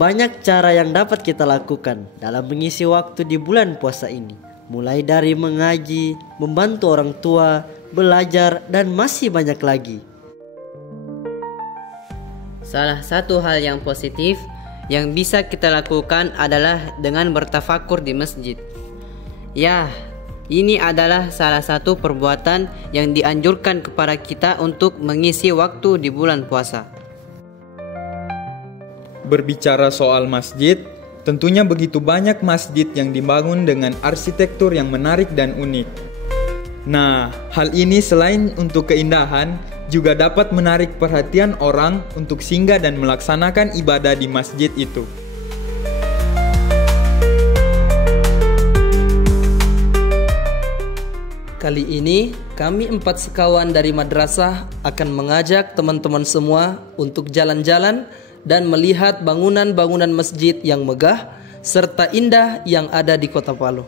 banyak cara yang dapat kita lakukan dalam mengisi waktu di bulan puasa ini. Mulai dari mengaji, membantu orang tua, belajar, dan masih banyak lagi. Salah satu hal yang positif yang bisa kita lakukan adalah dengan bertafakur di masjid. Ya, ini adalah salah satu perbuatan yang dianjurkan kepada kita untuk mengisi waktu di bulan puasa. Berbicara soal masjid, tentunya begitu banyak masjid yang dibangun dengan arsitektur yang menarik dan unik. Nah, hal ini selain untuk keindahan, juga dapat menarik perhatian orang untuk singgah dan melaksanakan ibadah di masjid itu. Kali ini, kami 4 sekawan dari madrasah akan mengajak teman-teman semua untuk jalan-jalan dan melihat bangunan-bangunan masjid yang megah serta indah yang ada di Kota Palu.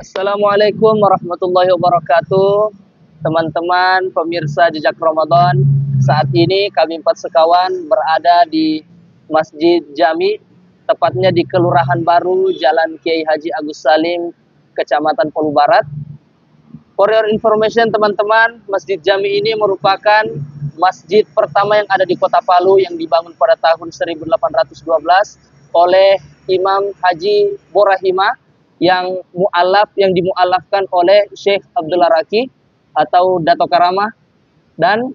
Assalamualaikum warahmatullahi wabarakatuh. Teman-teman pemirsa Jejak Ramadan, saat ini kami 4 sekawan berada di Masjid Jami, tepatnya di Kelurahan Baru, Jalan Kiai Haji Agus Salim, Kecamatan Palu Barat. For your information teman-teman, Masjid Jami ini merupakan masjid pertama yang ada di Kota Palu yang dibangun pada tahun 1812 oleh Imam Haji Borahima yang dimualafkan oleh Syekh Abdullah Raki atau Dato Karamah, dan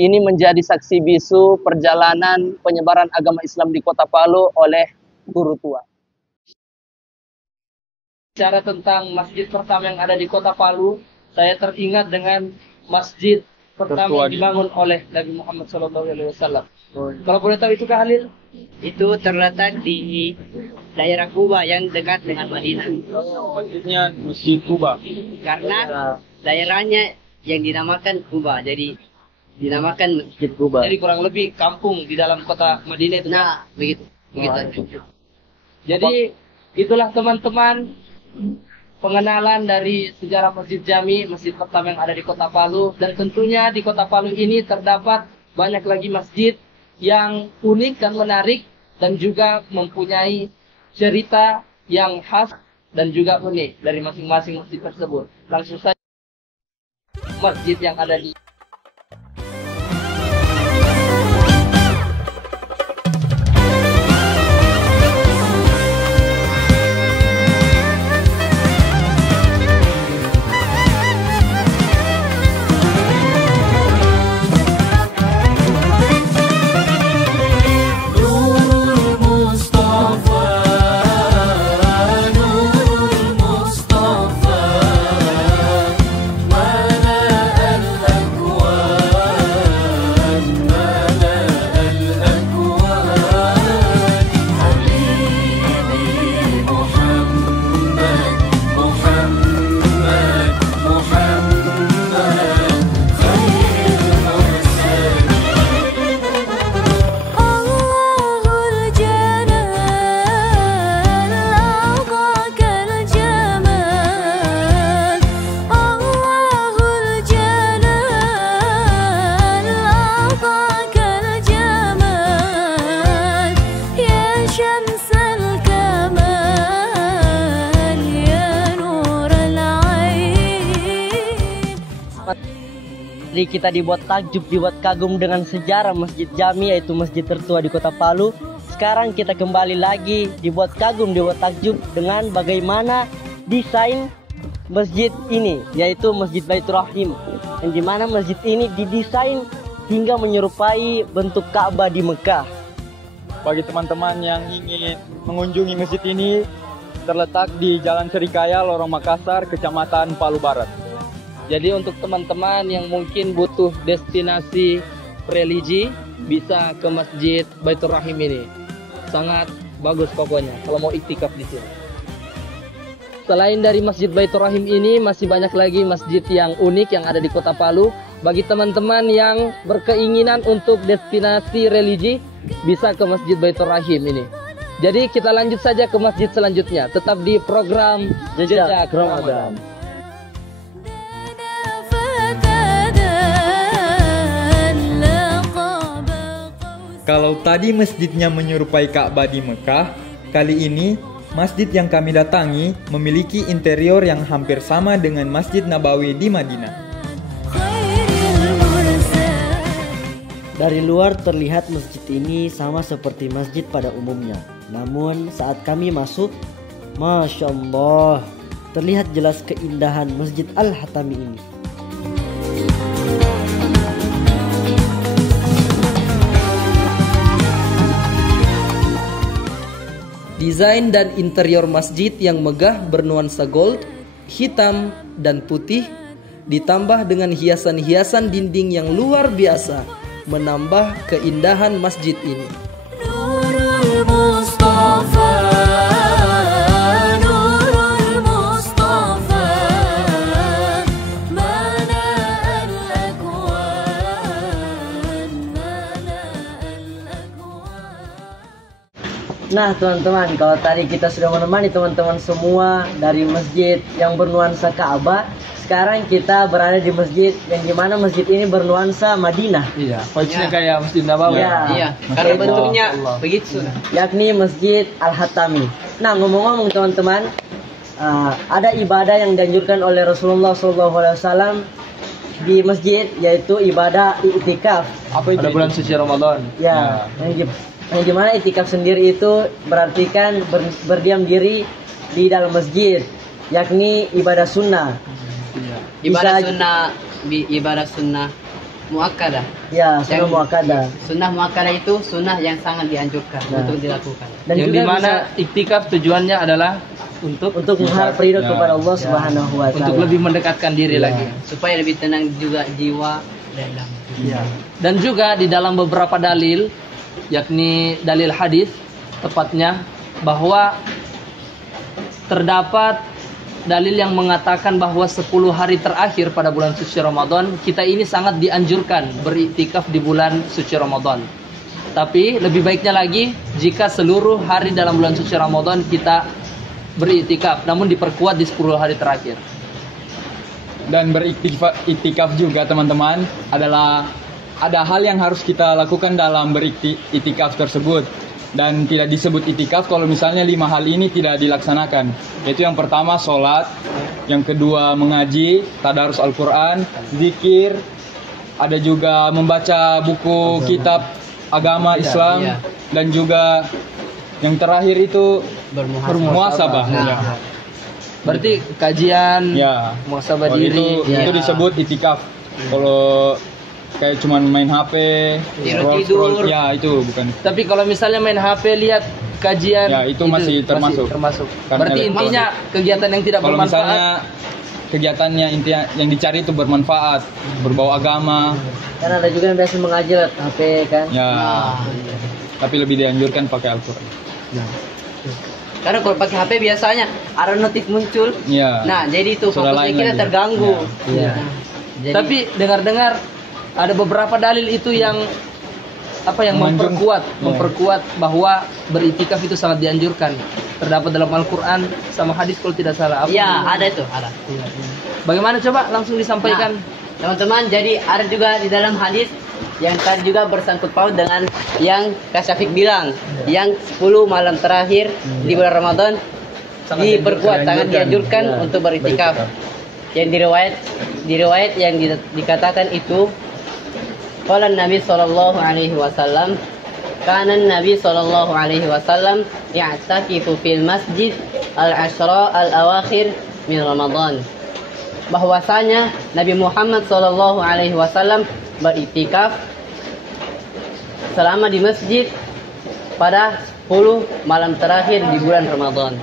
ini menjadi saksi bisu perjalanan penyebaran agama Islam di Kota Palu oleh guru tua. Bicara tentang masjid pertama yang ada di Kota Palu, saya teringat dengan masjid pertama yang dibangun oleh Nabi Muhammad SAW. Kalau boleh tahu itu Kak Halil? Itu terletak di daerah Kuba yang dekat dengan Madinah. Masjidnya Masjid Kuba. Karena daerahnya yang dinamakan Kuba, jadi dinamakan Masjid Kuba. Jadi kurang lebih kampung di dalam kota Madinah itu. Nah, begitu. Jadi itulah teman-teman pengenalan dari sejarah Masjid Jami, masjid pertama yang ada di Kota Palu. Dan tentunya di Kota Palu ini terdapat banyak lagi masjid yang unik dan menarik dan juga mempunyai cerita yang khas dan juga unik dari masing-masing masjid tersebut. Langsung saja masjid yang ada di Jadi kita dibuat takjub, dibuat kagum dengan sejarah Masjid Jami, yaitu masjid tertua di Kota Palu. Sekarang kita kembali lagi dibuat kagum, dibuat takjub dengan bagaimana desain masjid ini, yaitu Masjid Baitur Rahim, yang dimana masjid ini didesain hingga menyerupai bentuk Ka'bah di Mekah. Bagi teman-teman yang ingin mengunjungi masjid ini, terletak di Jalan Serikaya, Lorong Makassar, Kecamatan Palu Barat. Jadi untuk teman-teman yang mungkin butuh destinasi religi, bisa ke Masjid Baitur Rahim ini. Sangat bagus pokoknya kalau mau iktikaf di sini. Selain dari Masjid Baitur Rahim ini, masih banyak lagi masjid yang unik yang ada di Kota Palu. Bagi teman-teman yang berkeinginan untuk destinasi religi, bisa ke Masjid Baitur Rahim ini. Jadi kita lanjut saja ke masjid selanjutnya. Tetap di program Jejak Ramadan. Kalau tadi masjidnya menyerupai Ka'bah di Mekah, kali ini masjid yang kami datangi memiliki interior yang hampir sama dengan Masjid Nabawi di Madinah. Dari luar terlihat masjid ini sama seperti masjid pada umumnya. Namun saat kami masuk, Masya Allah, terlihat jelas keindahan Masjid Al-Hatami ini. Desain dan interior masjid yang megah bernuansa gold, hitam, dan putih ditambah dengan hiasan-hiasan dinding yang luar biasa menambah keindahan masjid ini. Nah teman-teman, kalau tadi kita sudah menemani teman-teman semua dari masjid yang bernuansa Ka'bah, sekarang kita berada di masjid yang dimana masjid ini bernuansa Madinah. Iya, posisinya kayak Masjid Nabawi. Iya, karena bentuknya begitu. Yakni Masjid Al-Hatami. Nah ngomong-ngomong teman-teman, ada ibadah yang dianjurkan oleh Rasulullah SAW di masjid, yaitu ibadah i'tikaf. Apa itu? Pada bulan suci Ramadan. Ya, yang dimana i'tikaf sendiri itu berarti kan berdiam diri di dalam masjid, yakni ibadah sunnah. Ibadah sunnah muakkadah. Ya, sunnah muakkadah. Sunnah muakkadah itu sunnah yang sangat dianjurkan untuk dilakukan. Dan yang juga dimana iktikaf tujuannya adalah untuk mengharap ridho kepada Allah Subhanahu wa taala. Untuk lebih mendekatkan diri lagi, supaya lebih tenang juga jiwa dalam. Dan juga di dalam beberapa dalil, yakni dalil hadis tepatnya, bahwa terdapat dalil yang mengatakan bahwa 10 hari terakhir pada bulan suci Ramadan kita ini sangat dianjurkan beriktikaf di bulan suci Ramadan. Tapi lebih baiknya lagi jika seluruh hari dalam bulan suci Ramadan kita beriktikaf, namun diperkuat di 10 hari terakhir. Dan beriktikaf juga teman-teman adalah ada hal yang harus kita lakukan dalam beriktikaf tersebut, dan tidak disebut itikaf kalau misalnya 5 hal ini tidak dilaksanakan. Yaitu yang pertama sholat, yang kedua mengaji, tadarus Al-Quran, zikir, ada juga membaca buku kitab agama Islam, dan juga yang terakhir itu bermuhasabah. Berarti kajian, muhasabah diri, itu disebut itikaf. Kalau kayak cuman main HP, scroll, ya itu bukan. Tapi kalau misalnya main HP lihat kajian, ya itu masih termasuk. Berarti intinya kegiatan yang tidak bermanfaat. Kalau misalnya kegiatannya intinya yang dicari itu bermanfaat, berbau agama. Kan ada juga yang biasa mengaji lewat HP kan. Ya. Tapi lebih dianjurkan pakai Al-Quran. Karena kalau pakai HP biasanya ada notif muncul. Ya. Nah, jadi itu fokusnya kita terganggu. Jadi, tapi dengar-dengar ada beberapa dalil itu yang memperkuat bahwa beriktikaf itu sangat dianjurkan. Terdapat dalam Al-Qur'an sama hadis kalau tidak salah. Ada itu, ada. Bagaimana coba langsung disampaikan. Nah, teman-teman, jadi ada juga di dalam hadis yang tadi juga bersangkut paut dengan yang Kak Syafiq bilang, yang 10 malam terakhir di bulan Ramadan diperkuat, sangat dianjurkan untuk beriktikaf. Yang diriwayat yang dikatakan itu, qala Nabi sallallahu alaihi wasallam, kana Nabi sallallahu alaihi wasallam ya'takifu fil masjid al-ashra al-awakhir min Ramadan. Bahwasanya Nabi Muhammad sallallahu alaihi wasallam beriktikaf selama di masjid pada 10 malam terakhir di bulan Ramadan.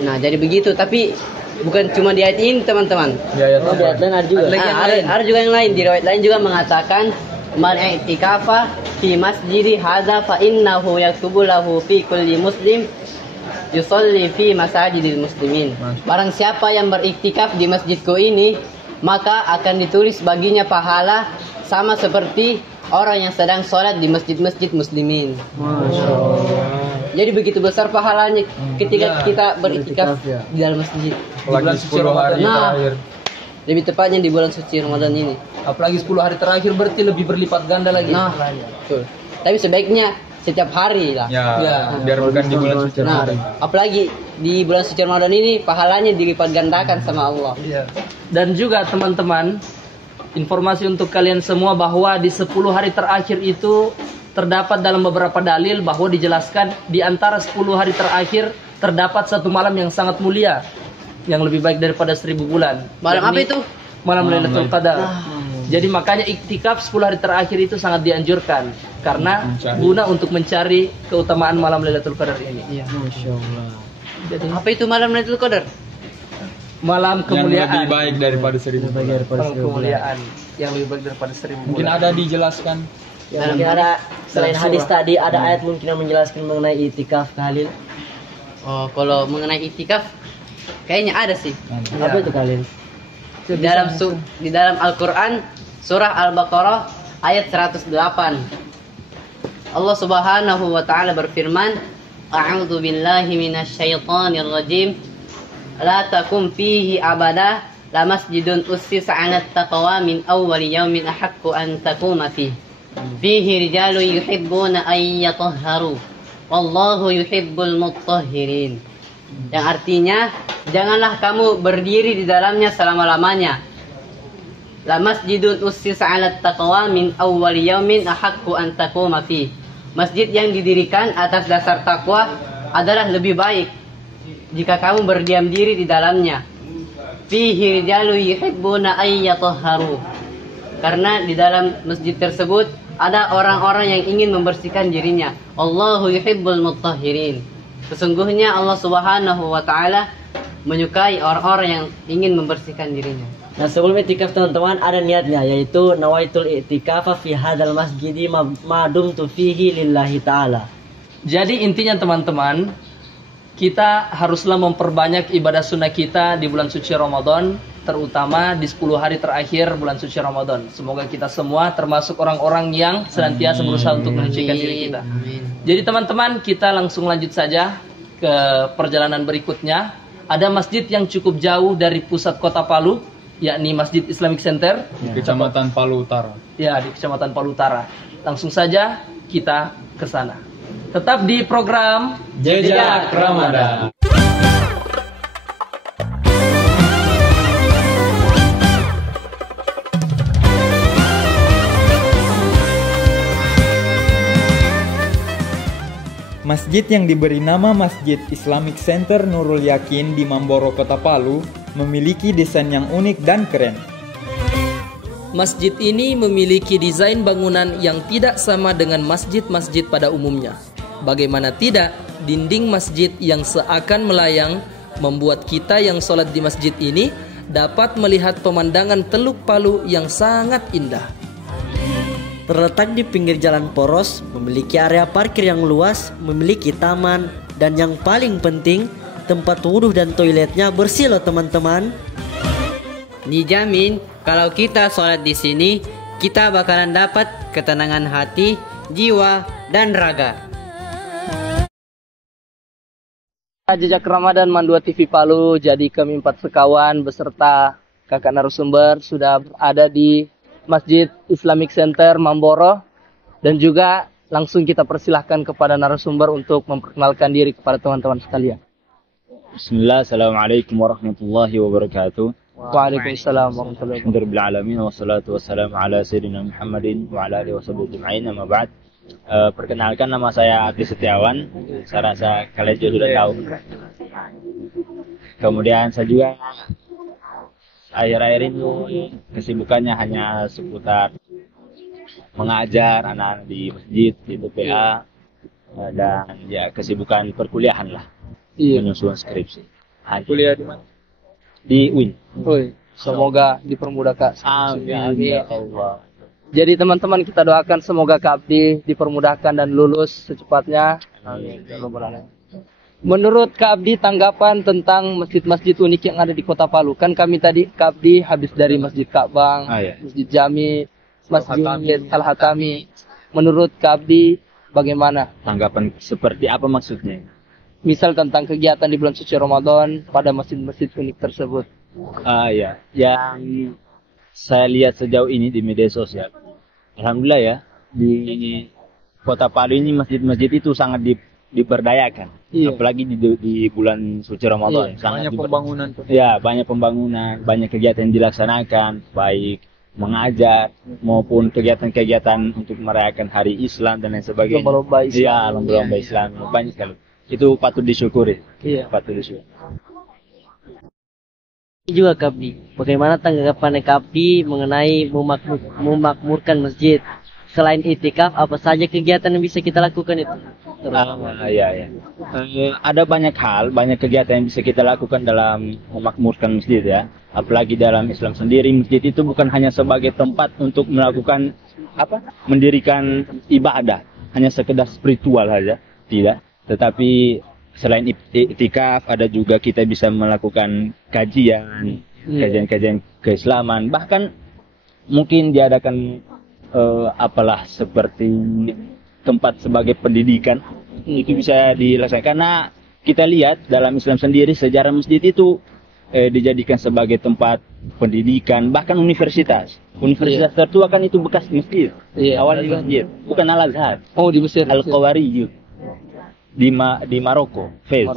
Nah, jadi begitu, tapi bukan cuma di ayat ini teman-teman. Di ayat lain ada juga. Ada juga yang lain. Di riwayat lain juga mengatakan man i'tikafa fi masjidi hadza fa innahu yaktubu lahu fi kulli muslim yusalli fi masajidil muslimin. Barang siapa yang beriktikaf di masjidku ini, maka akan ditulis baginya pahala sama seperti orang yang sedang sholat di masjid-masjid muslimin. Jadi begitu besar pahalanya ketika kita beriktikaf di dalam masjid. Lagi 10 hari terakhir. Lebih tepatnya di bulan suci Ramadan ini. Apalagi 10 hari terakhir berarti lebih berlipat ganda lagi. Nah, betul. Tapi sebaiknya setiap hari lah. Ya, biar bukan di bulan suci Nah, Ramadan. apalagi di bulan suci Ramadan ini pahalanya dilipat gandakan sama Allah. Dan juga teman-teman, informasi untuk kalian semua bahwa di 10 hari terakhir itu terdapat dalam beberapa dalil bahwa dijelaskan di antara 10 hari terakhir terdapat satu malam yang sangat mulia, yang lebih baik daripada 1000 bulan. Malam apa itu? Malam Lailatul Qadar. Jadi makanya iktikaf 10 hari terakhir itu sangat dianjurkan karena guna untuk mencari keutamaan malam Lailatul Qadar ini. Iya, Masya Allah. Apa itu malam Lailatul Qadar? Malam Yang kemuliaan. lebih baik daripada 1000 bulan. Malam kemuliaan yang lebih baik daripada 1000 bulan. Mungkin ada dijelaskan. Ya, mungkin ada selain hadis tadi ada ayat mungkin yang menjelaskan mengenai itikaf Khalil. Oh, kalau mengenai iktikaf kayaknya ada sih. Apa itu Khalil? Di dalam Al-Qur'an surah Al-Baqarah ayat 108. Allah Subhanahu wa taala berfirman, "A'udzu billahi minasyaitonir rajim. La takum fihi abada, la masjidun ussisa 'alat taqwa min awwali yaumin ahaqqu an taquma fihi. Fihi rijalun yuhibbuna ay yatahharu. Wallahu yuhibbul mutahhirin." Yang artinya, janganlah kamu berdiri di dalamnya selama-lamanya. La masjidun ussisa 'alat taqwa min awwali yaumin ahaqqu an taquma fihi. Masjid yang didirikan atas dasar takwa adalah lebih baik jika kamu berdiam diri di dalamnya. Fihi rijalun yuhibbuna ay yatahharu. Karena di dalam masjid tersebut ada orang-orang yang ingin membersihkan dirinya. Allahu yuhibbul mutahhirin. Sesungguhnya Allah Subhanahu wa taala menyukai orang-orang yang ingin membersihkan dirinya. Nah, sebelum itikaf teman-teman ada niatnya, yaitu nawaitul itikafa fi hadzal masjidi ma dumtu fihi lillahi taala. Jadi intinya teman-teman, kita haruslah memperbanyak ibadah sunnah kita di bulan suci Ramadan, terutama di 10 hari terakhir bulan suci Ramadan. Semoga kita semua termasuk orang-orang yang senantiasa berusaha untuk menyucikan diri kita. Jadi teman-teman, kita langsung lanjut saja ke perjalanan berikutnya. Ada masjid yang cukup jauh dari pusat kota Palu, yakni Masjid Islamic Center, Kecamatan Palu Utara. ya, di Kecamatan Palu Utara. Langsung saja kita ke sana. Tetap di program Jejak Ramadan. Masjid yang diberi nama Masjid Islamic Center Nurul Yakin di Mamboro, Kota Palu, memiliki desain yang unik dan keren. Masjid ini memiliki desain bangunan yang tidak sama dengan masjid-masjid pada umumnya. Bagaimana tidak, dinding masjid yang seakan melayang membuat kita yang sholat di masjid ini dapat melihat pemandangan Teluk Palu yang sangat indah. Terletak di pinggir jalan poros, memiliki area parkir yang luas, memiliki taman, dan yang paling penting, tempat wudhu dan toiletnya bersih loh teman-teman. Dijamin kalau kita sholat di sini, kita bakalan dapat ketenangan hati, jiwa, dan raga. Jejak Ramadan Mandua TV Palu. Jadi kami 4 sekawan beserta kakak narasumber sudah berada di Masjid Islamic Center Mamboro, dan juga langsung kita persilahkan kepada narasumber untuk memperkenalkan diri kepada teman-teman sekalian. Bismillah, assalamualaikum warahmatullahi wabarakatuh. Waalaikumsalam warahmatullahi wabarakatuh. Alhamdulillah alamin, wassalatu wassalamu ala sayyidina Muhammadin wa ala alihi washabihi ajma'in, amma ba'd. Perkenalkan, nama saya Adi Setiawan. Saya rasa kalian juga sudah tahu. Kemudian saya juga akhir-akhir ini kesibukannya hanya seputar mengajar anak-anak di masjid, itu PA, dan ya kesibukan perkuliahan lah, menyusun skripsi. Kuliah di mana? Di UIN. Semoga dipermudah Kak. Amin ya Allah. Jadi teman-teman, kita doakan semoga Kak Abdi dipermudahkan dan lulus secepatnya. Amin. Menurut Kak Abdi, tanggapan tentang masjid-masjid unik yang ada di Kota Palu. Kan kami tadi Kak Abdi habis dari Masjid Ka'bang, Iya. Masjid Jami, Masjid Al-Hatami. Menurut Kak Abdi bagaimana? Tanggapan seperti apa maksudnya? Misal tentang kegiatan di bulan suci Ramadan pada masjid-masjid unik tersebut. Ya, yang saya lihat sejauh ini di media sosial, alhamdulillah ya, di Kota Palu ini masjid-masjid itu sangat diberdayakan. Apalagi di bulan suci Ramadan. Banyak pembangunan tuh. Ya, banyak pembangunan, banyak kegiatan yang dilaksanakan, baik mengajar maupun kegiatan-kegiatan untuk merayakan Hari Islam dan lain sebagainya. Lomba-lomba Islam. Iya, lomba-lomba Islam banyak sekali. Itu patut disyukuri. Iya. Patut disyukuri. Juga Kapdi, bagaimana tanggapan Kapdi mengenai memakmurkan masjid? Selain itikaf, apa saja kegiatan yang bisa kita lakukan itu? Ya. Ada banyak hal, banyak kegiatan yang bisa kita lakukan dalam memakmurkan masjid ya. Apalagi dalam Islam sendiri, masjid itu bukan hanya sebagai tempat untuk melakukan mendirikan ibadah, hanya sekedar spiritual saja, tidak. Tetapi selain itikaf, ada juga kita bisa melakukan kajian keislaman, bahkan mungkin diadakan seperti tempat sebagai pendidikan, itu bisa dilaksanakan. Karena kita lihat dalam Islam sendiri sejarah masjid itu dijadikan sebagai tempat pendidikan, bahkan universitas tertua kan itu bekas masjid. Awalnya masjid, bukan Al-Azhar. Oh, di Mesir. Al-Qawariyyu di Maroko, Fez.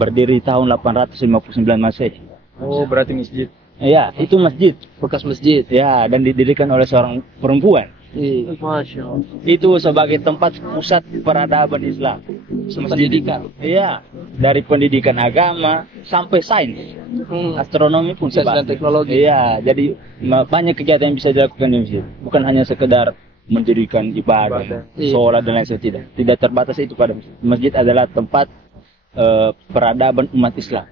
Berdiri tahun 859 Masehi. Oh, berarti masjid. Ya, itu masjid, Bekas masjid. ya, dan didirikan oleh seorang perempuan. Masya Allah. Itu sebagai tempat pusat peradaban Islam. Pendidikan. Iya, dari pendidikan agama sampai sains, astronomi pun Sains dan teknologi. Iya, jadi banyak kegiatan yang bisa dilakukan di masjid. Bukan hanya sekedar mendirikan ibadah, sholat dan lain sebagainya. Tidak terbatas itu pada masjid. Masjid adalah tempat peradaban umat Islam.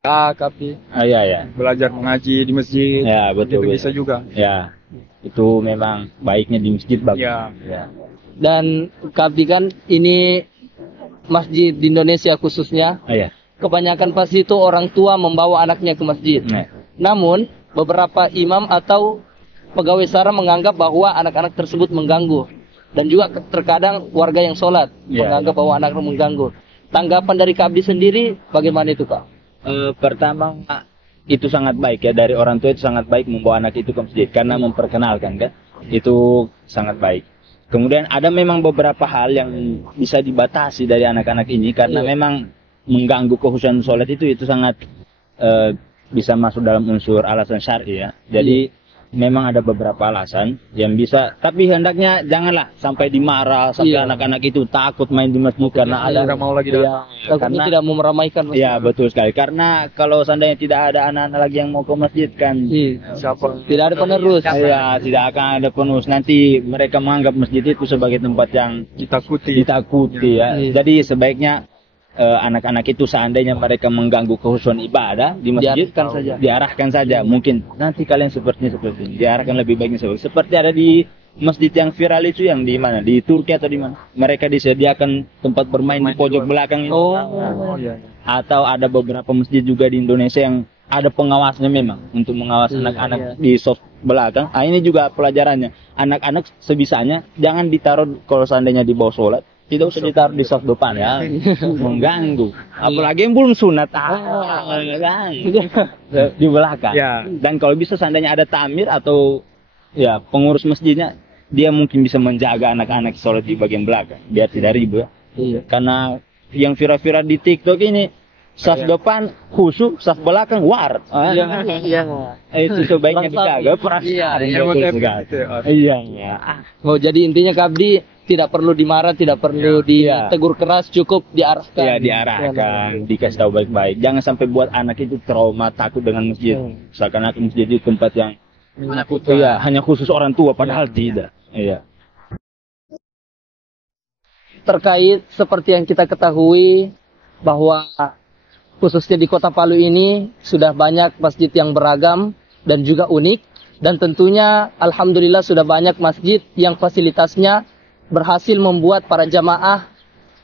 Kapdi. Ya. Belajar mengaji di masjid. Ya, betul. Itu bisa juga. Ya, itu memang baiknya di masjid bagus. Ya. Dan Kapdi kan ini masjid di Indonesia khususnya, Ya. kebanyakan pasti itu orang tua membawa anaknya ke masjid. Ya. Namun beberapa imam atau pegawai SARA menganggap bahwa anak-anak tersebut mengganggu, dan juga terkadang warga yang sholat menganggap bahwa anak mengganggu. Tanggapan dari Kapdi sendiri bagaimana itu, Kak? Pertama, itu sangat baik ya, dari orang tua itu sangat baik membawa anak itu ke masjid karena memperkenalkan kan, itu sangat baik. Kemudian ada memang beberapa hal yang bisa dibatasi dari anak-anak ini karena memang mengganggu kekhusyuan sholat itu sangat bisa masuk dalam unsur alasan syar'i ya. Jadi memang ada beberapa alasan yang bisa, tapi hendaknya janganlah sampai dimarah sampai anak-anak itu takut main di masjid karena ada Tidak mau lagi datang. Takutnya tidak mau meramaikan masjid. Ya, betul sekali. Karena kalau seandainya tidak ada anak-anak lagi yang mau ke masjid kan, Siapa? Tidak ada penerus. ya tidak akan ada penerus. Nanti mereka menganggap masjid itu sebagai tempat yang ditakuti ya. Jadi sebaiknya anak-anak itu seandainya mereka mengganggu kekhusyuan ibadah di masjid, diarahkan saja. Mungkin nanti kalian seperti ini, diarahkan lebih baiknya seperti ada di masjid yang viral itu, yang di mana, di Turki atau di mana, mereka disediakan tempat bermain di pojok belakang itu. Atau ada beberapa masjid juga di Indonesia yang ada pengawasnya memang untuk mengawasi anak-anak di soft belakang. Ini juga pelajarannya, anak-anak sebisanya jangan ditaruh kalau seandainya di bawah sholat. Tidak usah ditaruh di soft depan ya, mengganggu. Apalagi yang belum sunat, di belakang. Ya. Dan kalau bisa seandainya ada tamir atau ya pengurus masjidnya, dia mungkin bisa menjaga anak-anak sholat di bagian belakang biar tidak ribut. Karena yang viral-viral di TikTok ini, saf depan khusyuk, saf belakang war. Itu sebaiknya dijaga perasaan. Iya. Oh, jadi intinya Kapdi tidak perlu dimarah, tidak perlu ditegur keras, cukup diarahkan. Ya, diarahkan, dikasih tahu baik-baik. Jangan sampai buat anak itu trauma, takut dengan masjid. Seakan-akan masjid itu tempat yang hanya khusus orang tua, padahal tidak. Iya. Terkait seperti yang kita ketahui bahwa khususnya di Kota Palu ini sudah banyak masjid yang beragam dan juga unik, dan tentunya alhamdulillah sudah banyak masjid yang fasilitasnya berhasil membuat para jamaah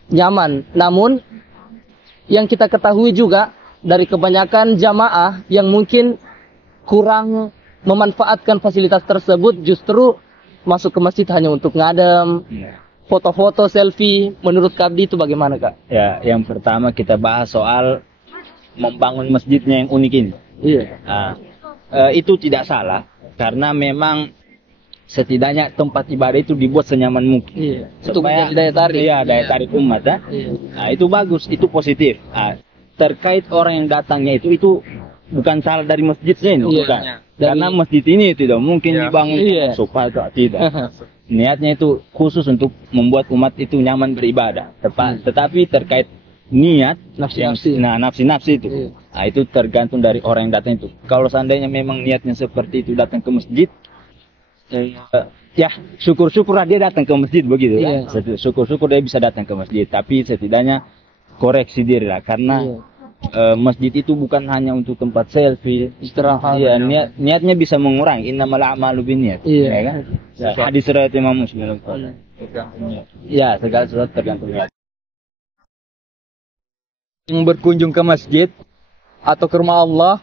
nyaman. Namun yang kita ketahui juga dari kebanyakan jamaah yang mungkin kurang memanfaatkan fasilitas tersebut, justru masuk ke masjid hanya untuk ngadem, foto-foto, selfie. Menurut Kapdi itu bagaimana, Kak? Ya, yang pertama kita bahas soal membangun masjidnya yang unik ini. Iya. Itu tidak salah karena memang setidaknya tempat ibadah itu dibuat senyaman mungkin. Iya. Untuk Supaya- menjadi daya tarik. Iya, daya tarik umat ya. Iya. Nah, itu bagus, itu positif. Terkait orang yang datangnya itu bukan salah dari masjidnya ini, Iya. bukan. Dari- Karena masjid ini tidak mungkin dibangun Iya. supaya tidak. Niatnya itu khusus untuk membuat umat itu nyaman beribadah. Tetapi terkait niat Nafsi-nafsi. nafsi itu. Iya. Nah, itu tergantung dari orang yang datang itu. Kalau seandainya memang niatnya seperti itu datang ke masjid, ya syukur-syukurlah dia datang ke masjid begitu Iya. kan. Syukur-syukur dia bisa datang ke masjid, tapi setidaknya koreksi diri lah karena masjid itu bukan hanya untuk tempat selfie. Istirahat. Iya, niatnya bisa mengurangi innamal a'malu binniyat. Iya. Ya kan? Hadis riwayat Imam Muslim. Ya, segala sesuatu tergantung niat. Yang berkunjung ke masjid atau ke rumah Allah,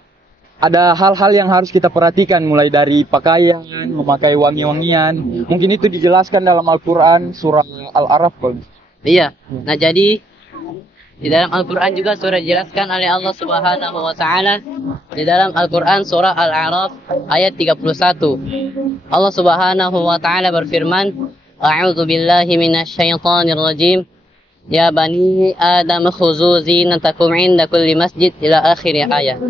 ada hal-hal yang harus kita perhatikan mulai dari pakaian, memakai wangi-wangian. Mungkin itu dijelaskan dalam Al-Quran surah Al-Araf. Iya. Nah, jadi di dalam Al-Quran juga sudah dijelaskan oleh Allah Subhanahu wa taala di dalam Al-Quran surah Al-A'raf ayat 31. Allah Subhanahu wa taala berfirman, "A'udzu billahi minasyaitonir rajim. Ya bani Adam khuzu zinatakum 'inda kulli masjid" ila akhir ayat.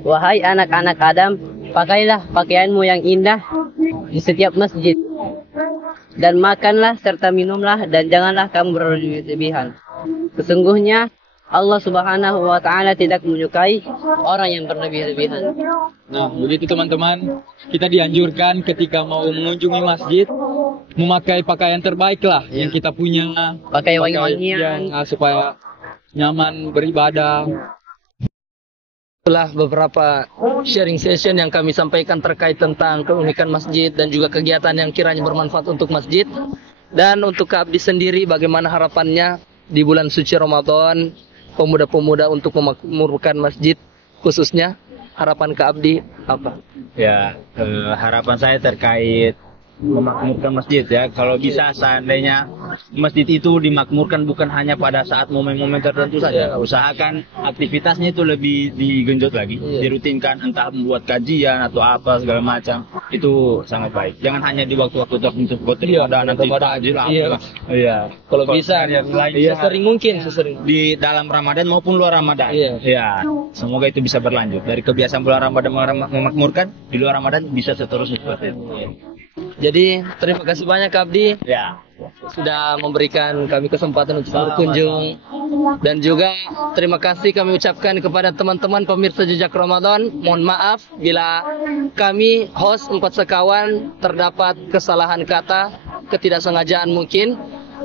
Wahai anak-anak Adam, pakailah pakaianmu yang indah di setiap masjid. Dan makanlah serta minumlah dan janganlah kamu berlebihan. Sesungguhnya Allah Subhanahu wa taala tidak menyukai orang yang berlebih-lebihan. Nah, begitu teman-teman, kita dianjurkan ketika mau mengunjungi masjid, memakai pakaian terbaik lah yang kita punya. Pakai wangi-wangian. Supaya nyaman beribadah. Setelah beberapa sharing session yang kami sampaikan terkait tentang keunikan masjid dan juga kegiatan yang kiranya bermanfaat untuk masjid. Dan untuk Kak Abdi sendiri bagaimana harapannya di bulan suci Ramadan, pemuda-pemuda untuk memakmurkan masjid khususnya, harapan Kak Abdi apa? Ya, harapan saya terkait memakmurkan masjid ya. Kalau bisa seandainya masjid itu dimakmurkan bukan hanya pada saat momen-momen tertentu saja. Usahakan aktivitasnya itu lebih digenjot lagi, dirutinkan, entah membuat kajian atau apa segala macam. Itu sangat baik. Jangan hanya di waktu-waktu tertentu seperti ada nanti takjil apa. Iya. Kalau bisa sesering mungkin Di dalam Ramadan maupun luar Ramadan. Iya. Semoga itu bisa berlanjut. Dari kebiasaan bulan Ramadan memakmurkan, di luar Ramadan bisa seterusnya seperti itu. Jadi terima kasih banyak Kak Abdi Ya. sudah memberikan kami kesempatan untuk berkunjung. Dan juga terima kasih kami ucapkan kepada teman-teman pemirsa Jejak Ramadan. Mohon maaf bila kami host 4 sekawan terdapat kesalahan kata, ketidaksengajaan mungkin.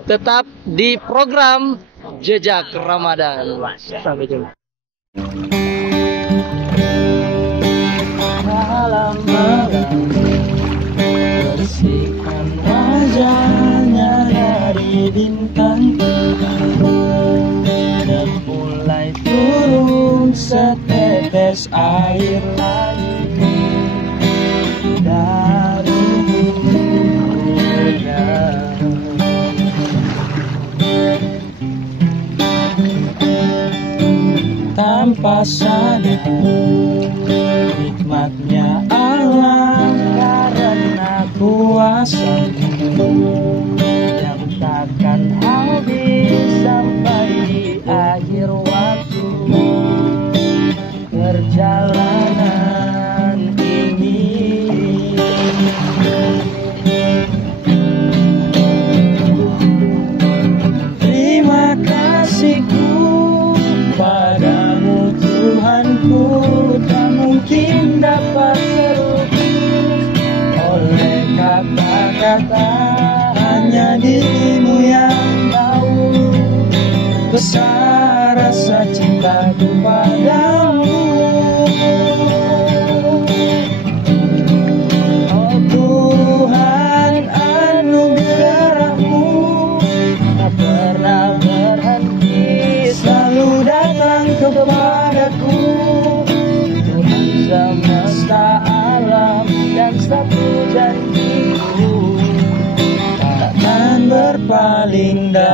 Tetap di program Jejak Ramadan. Sampai jumpa. Bersihkan wajahnya dari bintang dan mulai turun setetes air lagi dari bulunya. Tanpa sadar nikmatnya alam karena kuasa yang takkan habis sampai di akhir waktu perjalanan ini. Terima kasihku padamu Tuhanku, tak mungkin dapat terukir oleh kata-kata, hanya dirimu yang tahu besar rasa cintaku padamu. Oh Tuhan, anugerahmu tak pernah berhenti, selalu datang kepadaku. Tuhan semesta alam dan satu janjiku, takkan berpaling dari